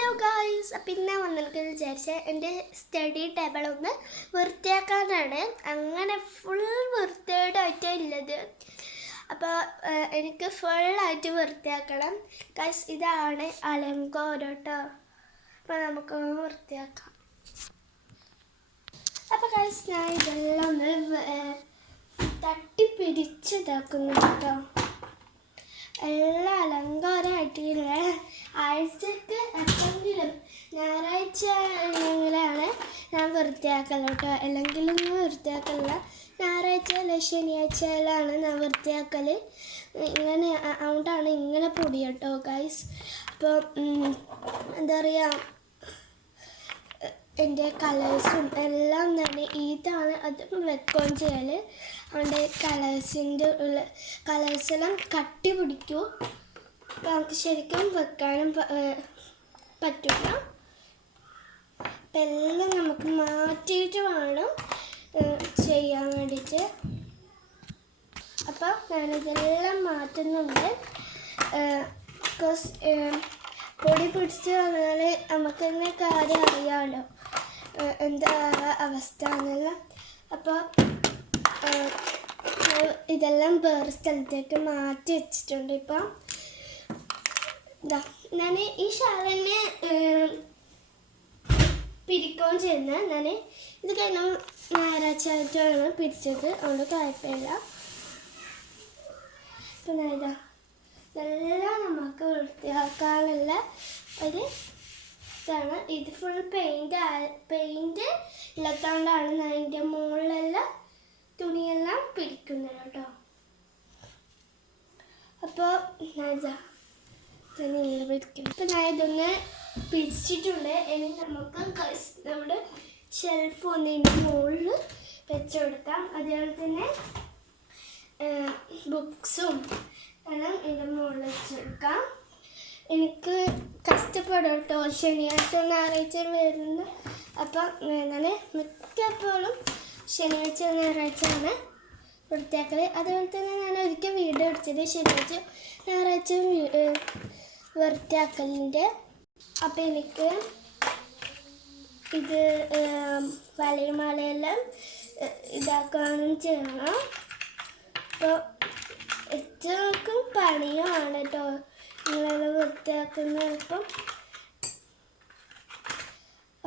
Hello guys, പിന്നെ വന്നിരിക്കുന്നത് വിചാരിച്ചാൽ എൻ്റെ സ്റ്റഡി ടേബിൾ ഒന്ന് വൃത്തിയാക്കാനാണ്. അങ്ങനെ ഫുൾ വൃത്തികേടായിട്ടാണ് ഉള്ളത്. അപ്പോൾ എനിക്ക് ഫുള്ളായിട്ട് വൃത്തിയാക്കണം ഗായ്സ്. ഇതാണ് അലങ്കോലം കേട്ടോ. അപ്പോൾ നമുക്കൊന്ന് വൃത്തിയാക്കാം. അപ്പോൾ ഗായ്സ്, ഞാൻ ഇതെല്ലാം ഒന്ന് തട്ടിപ്പിടിച്ചിതാക്കുന്നു കേട്ടോ. എല്ലാം അലങ്കാരമായിട്ടില്ല. ആഴ്ചക്ക് എപ്പോഴെങ്കിലും ഞായറാഴ്ചയാണ് ഞാൻ വൃത്തിയാക്കൽ കേട്ടോ. അല്ലെങ്കിലൊന്നും വൃത്തിയാക്കലില്ല. ഞായറാഴ്ച അല്ല ശനിയാഴ്ചയിലാണ് ഞാൻ വൃത്തിയാക്കൽ. ഇങ്ങനെ അതുകൊണ്ടാണ് ഇങ്ങനെ പൊടി കേട്ടോ ഗൈസ്. അപ്പോൾ എന്താ പറയുക, എൻ്റെ കളേഴ്സും എല്ലാം തന്നെ ഇതാണ് അത് വെക്കുകയും ചെയ്യൽ. അതുകൊണ്ട് കളേഴ്സെല്ലാം കട്ടി പിടിക്കും. അപ്പോൾ നമുക്ക് ശരിക്കും വെക്കാനും പറ്റില്ല. അപ്പം എല്ലാം നമുക്ക് മാറ്റിയിട്ട് വേണം ചെയ്യാൻ വേണ്ടിയിട്ട്. അപ്പോൾ ഞാനിതെല്ലാം മാറ്റുന്നുണ്ട്. ബിക്കോസ് പൊടി പിടിച്ച് വന്നാൽ നമുക്ക് തന്നെ കാര്യം അറിയാമല്ലോ എന്താ അവസ്ഥ എന്നെല്ലാം. അപ്പോൾ ഇതെല്ലാം വേറെ സ്ഥലത്തേക്ക് മാറ്റി വെച്ചിട്ടുണ്ട്. ഇപ്പം ഞാൻ ഈ ഷാളിനെ പിരിക്കുകയും ചെയ്യുന്നത്. ഞാൻ ഇത് കഴിഞ്ഞ ഞായറാഴ്ചയായിട്ടാണ് പിരിച്ചത്, അതുകൊണ്ട് കുഴപ്പമില്ല. പിന്നെ ഇതെല്ലാം നമുക്ക് വൃത്തിയാക്കാനുള്ള ഒരു ഇതാണ്. ഇത് ഫുൾ പെയിൻറ്റ് ഇല്ലാത്തതുകൊണ്ടാണ് ഞാൻ ഇതിൻ്റെ മുകളിലെല്ലാം തുണിയെല്ലാം പിരിക്കുന്നത് കേട്ടോ. അപ്പോൾ ഇങ്ങനെ പിരിക്കും. അപ്പോൾ ഞാൻ ഇതൊന്ന് പിരിച്ചിട്ടുണ്ട്. ഇനി നമുക്ക് നമ്മുടെ ഷെൽഫ് ഒന്നിൻ്റെ മുകളിൽ വെച്ച് കൊടുക്കാം. അതേപോലെ തന്നെ ബുക്സും എല്ലാം ഇതിൻ്റെ മുകളിൽ വെച്ച് കൊടുക്കാം. എനിക്ക് കഷ്ടപ്പെടും കേട്ടോ ശനിയാഴ്ച ഞായറാഴ്ച വരുന്നു. അപ്പം ഞാൻ മിക്കപ്പോഴും ശനിയാഴ്ച ഞായറാഴ്ചയാണ് വൃത്തിയാക്കൽ. അതുപോലെ തന്നെ ഞാൻ ഒരിക്കൽ വീഡിയോ എടുത്തത് ശനിയാഴ്ച ഞായറാഴ്ച വൃത്തിയാക്കലിൻ്റെ. അപ്പം എനിക്ക് ഇത് വലയും മാലയെല്ലാം ഇതാക്കാനും ചെയ്യണം. അപ്പോൾ ഏറ്റവും പണിയാണ് കേട്ടോ നിങ്ങളെ വൃത്തിയാക്കുന്നത്.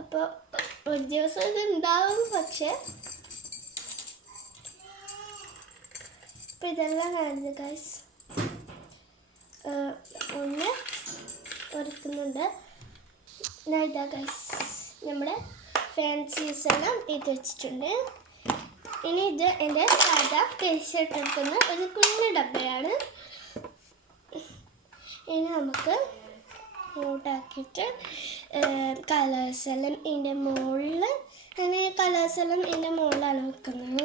അപ്പോൾ ഒരു ദിവസം ഇത് ഉണ്ടാവും. പക്ഷേ അപ്പോൾ ഇതെല്ലാം കാണുന്നത് ഗൈസ് ഒന്ന് ഒരുക്കുന്നുണ്ട്. ഇതാ ഗൈസ് നമ്മുടെ ഫാൻസീസ് എല്ലാം ഇത് വെച്ചിട്ടുണ്ട്. ഇനി ഇത് എൻ്റെ സാധാ ടീഷർട്ട് എടുക്കുന്ന ഒരു കുഞ്ഞു ഡബ്ബയാണ്. ഇനി നമുക്ക് ഇങ്ങോട്ടാക്കിയിട്ട് കളേഴ്സെല്ലാം ഇതിൻ്റെ മുകളിൽ, ഞാൻ കളേഴ്സെല്ലാം ഇതിൻ്റെ മുകളിലാണ് വെക്കുന്നത്.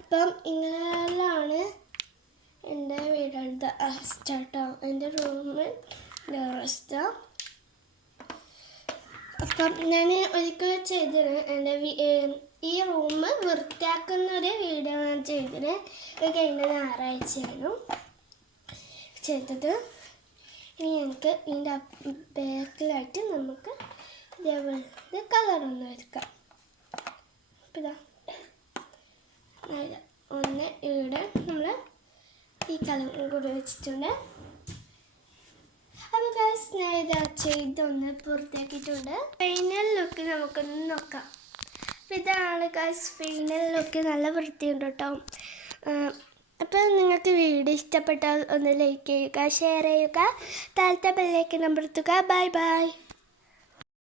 അപ്പം ഇങ്ങനെയാണ് എൻ്റെ വീടുകളുടെ അവസ്ഥ കേട്ടോ. എൻ്റെ റൂമിൻ്റെ അവസ്ഥ. അപ്പം ഞാൻ ഒരിക്കൽ ചെയ്തത് എൻ്റെ ഈ റൂം വൃത്തിയാക്കുന്നൊരു വീഡിയോ ഞാൻ ചെയ്തത്. കഴിഞ്ഞ ഞായറാഴ്ചയാണ് ചെയ്തത്. ഇനി ഞങ്ങൾക്ക് ഇതിൻ്റെ ബാക്കിലായിട്ട് നമുക്ക് ഇതേപോലെ കളറൊന്ന് വരയ്ക്കാം. അപ്പം ഒന്ന് ഇവിടെ നമ്മൾ ഈ കളറും കൂടി വെച്ചിട്ടുണ്ട്. അപ്പോൾ ഗൈസ്, ഞാൻ ഇത് ചെയ്തൊന്ന് പൂർത്തിയാക്കിയിട്ടുണ്ട്. ഫൈനൽ ലുക്ക് നമുക്കൊന്ന് നോക്കാം. അപ്പോൾ ഇതാണ് ഗൈസ് ഫൈനൽ ലുക്ക്. നല്ല വൃത്തിയുണ്ട് കേട്ടോ. അപ്പോൾ നിങ്ങൾക്ക് വീഡിയോ ഇഷ്ടപ്പെട്ടാൽ ഒന്ന് ലൈക്ക് ചെയ്യുക, ഷെയർ ചെയ്യുക, താഴത്തെ ബെല്ലൈക്കൺ അമർത്തുക. Bye bye.